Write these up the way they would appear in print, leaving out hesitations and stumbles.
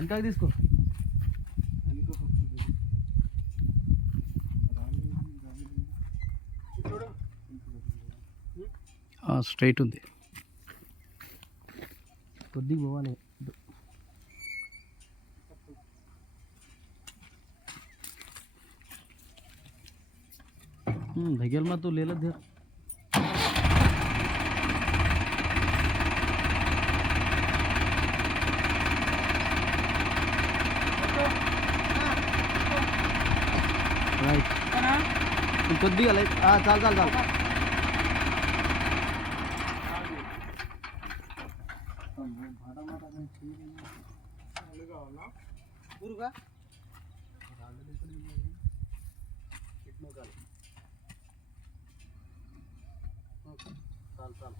ఎంత తీసుకో స్ట్రైట్ ఉంది కొద్దిగా పోవాలి धकेल मत तू ले ले देर राइट కొద్దిగా లైట్ చాలు చాలు చాలు గురుగా चाल चाल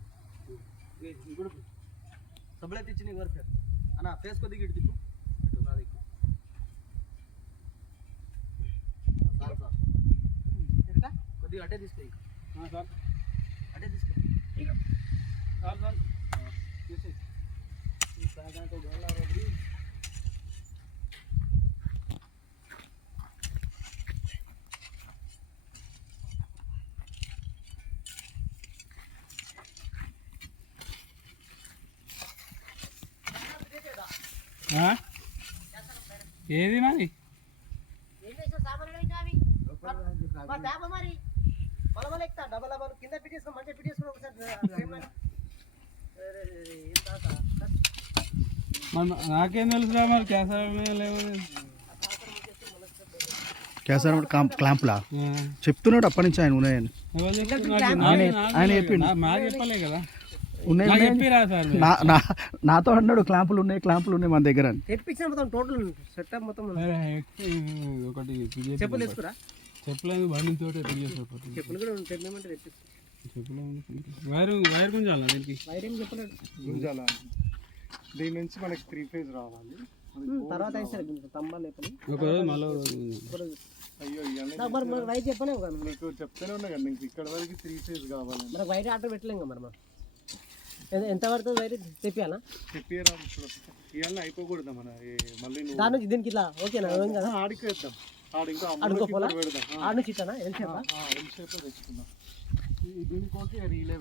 इकडं सगळ्या तिची वर फेर आणि फेस कधी गिडती तू ना देखो चाल चाल फिर का कधी अटे दिसते हां चाल अटे दिसते ठीक आहे चाल चाल कैसे तू काय काय तो गळला रे ఏది మరి నాకేం తెలుసురా మరి క్యాసర్ క్లాంప్లా చెప్తున్నాడు అప్పటి నుంచి ఆయన ఉన్నాయని ఆయన చెప్పిండు నాకు చెప్పలే కదా నాతో అన్నాడు క్లాంపులు ఉన్నాయి మన దగ్గర అని తెప్పించిన మొత్తం టోటల్ సెటప్ మొత్తం ఒకటి చెప్పులు వేసుకురా చెప్పులు బండి తోటి చెప్పులు కూడా తెప్పిమంటే తెప్పిస్తా చెప్పులు వైర్ గుంజాలా దీనికి వైర్ ఏం చెప్పలేదు గుంజాలా దీని నుంచి మనకి 3 ఫేజ్ రావాలి తర్వాత అయితే తంబాలు లేపని ఒక రోజు మళ్ళీ అయ్యో మరి వైర్ చెప్పలేము కదా నీకు చెప్తూనే ఉన్నా కదా నీకు ఇక్కడ వరకు 3 ఫేజ్ కావాలి మరి వైర్ ఆర్డర్ పెట్టలేం కదా మరి ఎంత పడుతుంది వైర్ తెప్పియాలా చెప్పారా ఇవాళ అయిపోకూడదు మన మళ్ళీ దాని నుంచి దీనికి ఇట్లా ఓకేనా కదా ఆడికి వేద్దాం ఆడు ఇంకా ఆడుకోపోలా పెడదాం ఆడు నుంచి ఇట్లా ఎంత తెచ్చుకుందాం దీనికి ఓకే రీలే